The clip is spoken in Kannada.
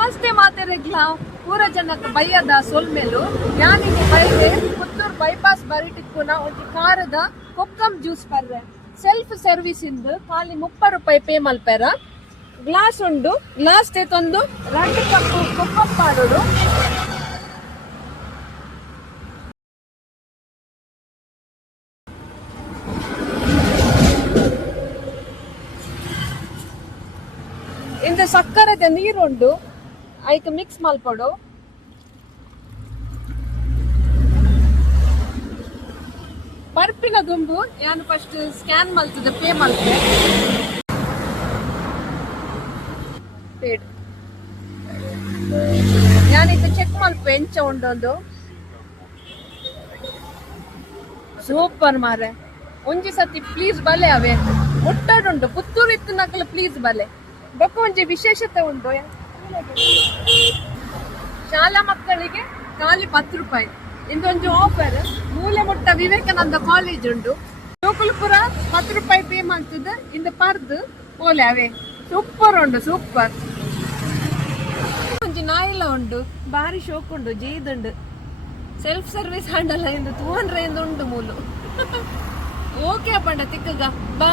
ನಮಸ್ತೆ ಮಾತೆರೆಗ್ಲ ಪೂರ ಜನಕ್ಕೆ ಬಯ್ಯದ ಸೊಲ್ಮೆಲು ಯಾನಿಗೆ ಬೈದೆ ಪುತ್ತೂರು ಬೈಪಾಸ್ ಬರಿಟಿಕ್ಕುನ ಒಂದು ಕಾರದ ಕೊಕ್ಕಂ ಜ್ಯೂಸ್ ಬರ್ರೆ ಸೆಲ್ಫ್ ಸರ್ವಿಸ್ ಇಂದು ಖಾಲಿ 30 ರೂಪಾಯಿ ಪೇ ಮಲ್ಪೆರ ಗ್ಲಾಸ್ ಉಂಡು ಗ್ಲಾಸ್ ತೆತ್ತೊಂದು 2 ಕಪ್ ಕೊಕ್ಕಂ ಪಾಡೋಡು ಇಂದ ಸಕ್ಕರೆದ ನೀರುಂಡು ಐಕ್ ಮಿಕ್ಸ್ ಮಲ್ಪಡು ಬರ್ಪಿನ ದುಂಬು ಯಾನು ಫಸ್ಟ್ ಸ್ಕ್ಯಾನ್ ಮಲ್ತಿದ್ದೆ ಪೇ ಮಲ್ತೆ ಪೇಡ್ ಯಾನಿತ ಚೆಕ್ ಮಲ್ಪೆ ಎಂಚ ಉಂಡೊಂದು ಸೂಪರ್ ಮಾರೆ ಒಂಜಿ ಸತಿ ಪ್ಲೀಸ್ ಬಲೆ ಅವೇ ಮುಟ್ಟಡುಂಡು ಪುತ್ತೂರು ಇತ್ತು ನಕಲು ಪ್ಲೀಸ್ ಬಲೆ ಬೊಕ್ಕ ಒಂಜಿ ವಿಶೇಷತೆ ಉಂಟು ಶಾಲಾ ಮಕ್ಕಳಿಗೆ ಖಾಲಿ 10 ರೂಪಾಯಿ ಇಂದೊಂದು ಆಫರ್ ಮೂಲೆ ಮುಟ್ಟ ವಿವೇಕಾನಂದ ಕಾಲೇಜ್ ಉಂಟು ಗೋಕುಲ್ಪುರ 10 ರೂಪಾಯಿ ಪೇ ಮಾಡ್ತದೆ ಇಂದ ಪರ್ದು ಓಲೆ ಅವೇ ಸೂಪರ್ ಉಂಡು ಸೂಪರ್ ಒಂಜಿ ನಾಯಿಲ ಉಂಡು ಬಾರಿ ಶೋಕ್ ಉಂಡು ಜೇದುಂಡು ಸೆಲ್ಫ್ ಸರ್ವಿಸ್ ಹ್ಯಾಂಡಲ್ ಇಂದು 200 ಉಂಡು ಮೂಲು ಓಕೆ ಪಂಡ ತಿಕ್ಕಗ ಬಾ